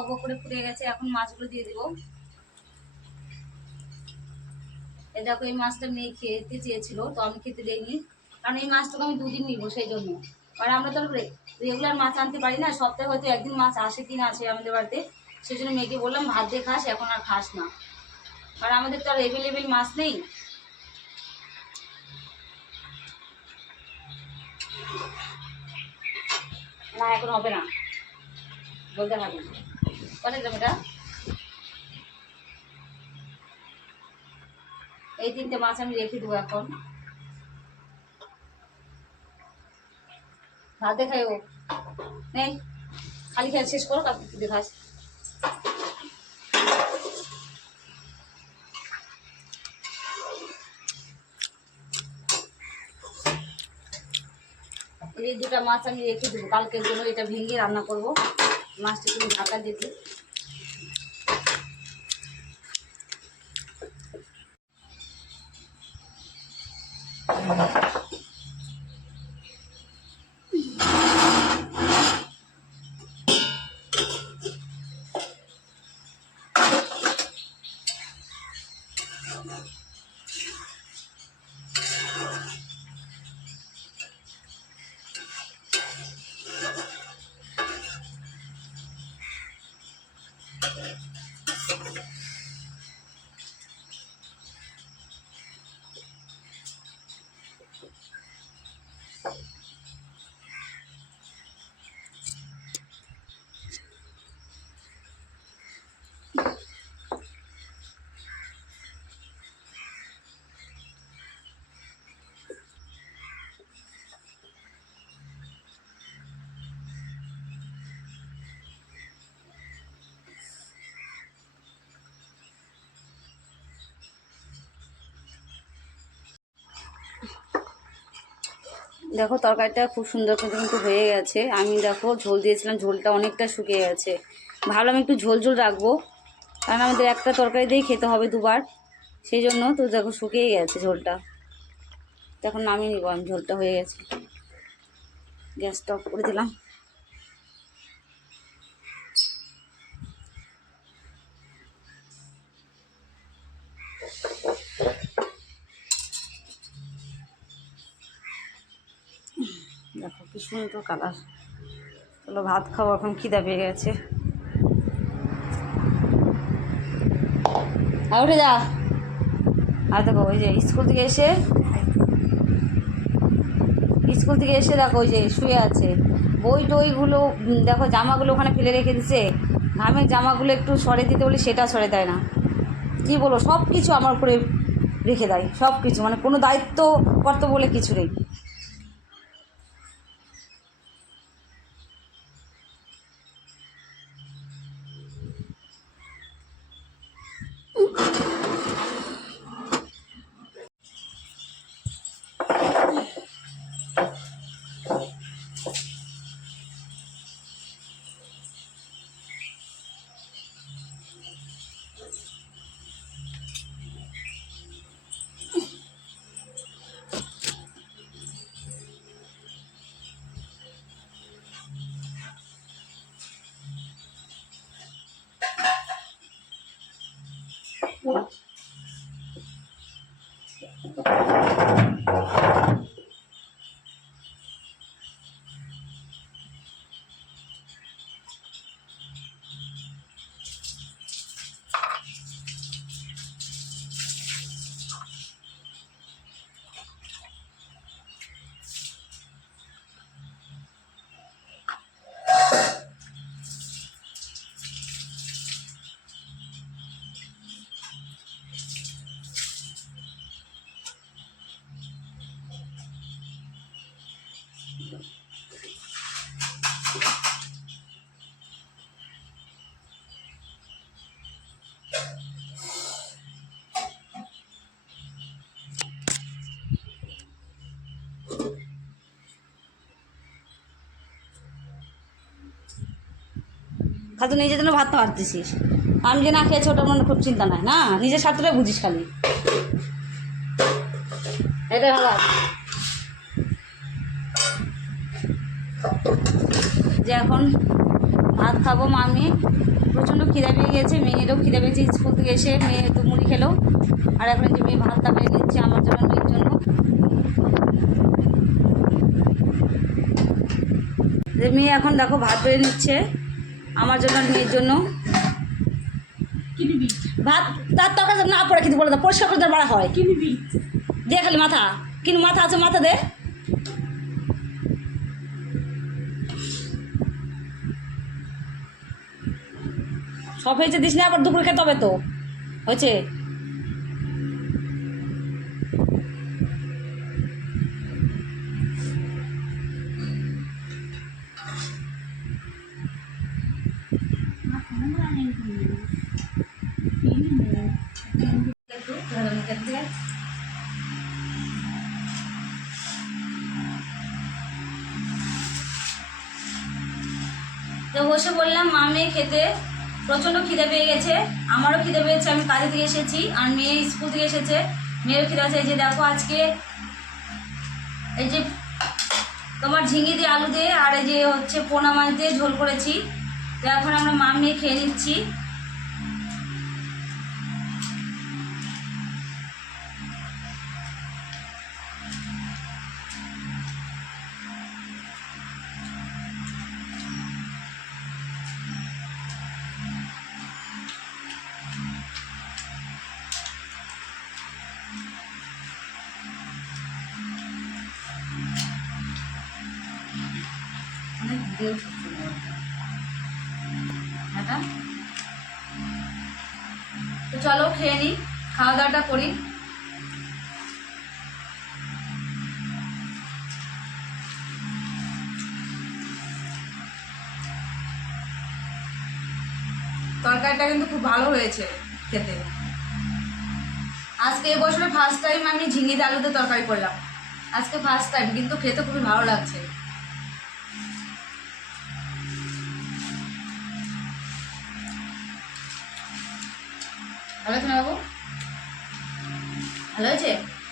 বক বক করে ফুটে গেছে। এখন মাছগুলো দিয়ে দেবো। এই দেখো, এই মাছটা মেয়ে খেতে চেয়েছিল, তো আমি খেতে দেইনি, কারণ এই মাছটাকে আমি 2 দিন নিবো, সেই জন্য। কারণ আমরা তো রেগুলার মাছ আনতে পারি না, সপ্তাহে হয়তো একদিন মাছ আসে কিনা আসে আমাদের বাড়িতে। সেই জন্য মেয়েকে বললাম ভাত দিয়ে খাস, এখন আর খাস না, কারণ আমাদের তো আর অ্যাভেলেবেল মাছ নেই। না, এখন হবে না, বলতে হবে না। কত দিলাম এটা? এই 3টে মাছ আমি রেখে দেবো এখন। ভাত দেখাই ও নেই, খালি খেয়ে শেষ করো, তারপর দেখাস। এই 2টা মাছ আমি রেখে দেবো কালকের জন্য, এটা ভেঙে রান্না করবো। মাছটা তুমি ঢাকা দিবি। দেখো, তরকারিটা খুব সুন্দর করে কিন্তু হয়ে গেছে। আমি দেখো ঝোল দিয়েছিলাম, ঝোলটা অনেকটা শুকিয়ে গেছে। ভাবলাম একটু ঝোল ঝোল রাখবো, কারণ আমাদের একটা তরকারি দিয়েই খেতে হবে 2বার, সেই জন্য। তো দেখো শুকিয়ে গেছে ঝোলটা, তখন নামিয়ে নিব আমি। ঝোলটা হয়ে গেছে, গ্যাসটা অফ করে দিলাম। দেখো কি সুন্দর কালার। চলো ভাত খাবো, এখন খিদা পেয়ে গেছে। আর উঠে যা। আর দেখো ওই যে স্কুল থেকে এসে দেখো ওই যে শুয়ে আছে। বই টইগুলো দেখো, জামাগুলো ওখানে ফেলে রেখে দিছে। ঘামের জামাগুলো একটু সরে দিতে বলি, সেটা সরে দেয় না। কী বলো, সব কিছু আমার উপরে রেখে দেয়, সব কিছু, মানে কোনো দায়িত্ব কর্তব্য বলে কিছু নেই। খালি নিজের জন্য ভাত পারতেছিস, আমি যে না খেয়েছি ওটার মনে খুব চিন্তা নাই না, নিজের স্বার্থটাই বুঝিস খালি। এটাই ভালো যে এখন ভাত খাবো মামি, প্রচণ্ড খিদে পেয়ে গেছে, মেয়েরও খিদে পেয়েছে, স্কুল থেকে এসে মেয়ে তো মুড়ি খেলো। আর এখন যে মেয়ে ভাতটা বেড়ে নিচ্ছে আমার জন্য, মেয়ের জন্য। যে মেয়ে এখন দেখো ভাত বেড়ে নিচ্ছে আমার জন্য আর মেয়ের জন্য। ভাত তার তরকারি না পড়ে কিন্তু বলে দাও, পরিষ্কার করে বাড়া হয় দিয়ে খালি মাথা, কিন্তু মাথা আছে, মাথা দে। সব হয়েছে দিস না, আবার দুপুরে খেতে হবে তো, হয়েছে। তো বসে বললাম মা মেয়ে খেতে, প্রচণ্ড খিদে পেয়ে গেছে, আমারও খিদে পেয়েছে, আমি কাজে থেকে এসেছি আর মেয়ে স্কুল থেকে এসেছে, মেয়েরও খিদে আছে। এই যে দেখো আজকে এই যে তোমার ঝিঙে দিয়ে আলু দিয়ে আর এই যে হচ্ছে পোনা মাছ দিয়ে ঝোল করেছি। তো এখন আমরা মা মেয়ে খেয়ে নিচ্ছি। তো চলো খেয়ে নিই, খাওয়া দাওয়াটা করি। তরকারিটা কিন্তু খুব ভালো হয়েছে খেতে। আজকে এবছরে ফার্স্ট টাইম আমি ঝিঙে দিয়ে আলুতে তরকারি করলাম, আজকে ফার্স্ট টাইম, কিন্তু খেতে খুবই ভালো লাগছে। ভালো আছে না বাবু? ভালো হয়েছে?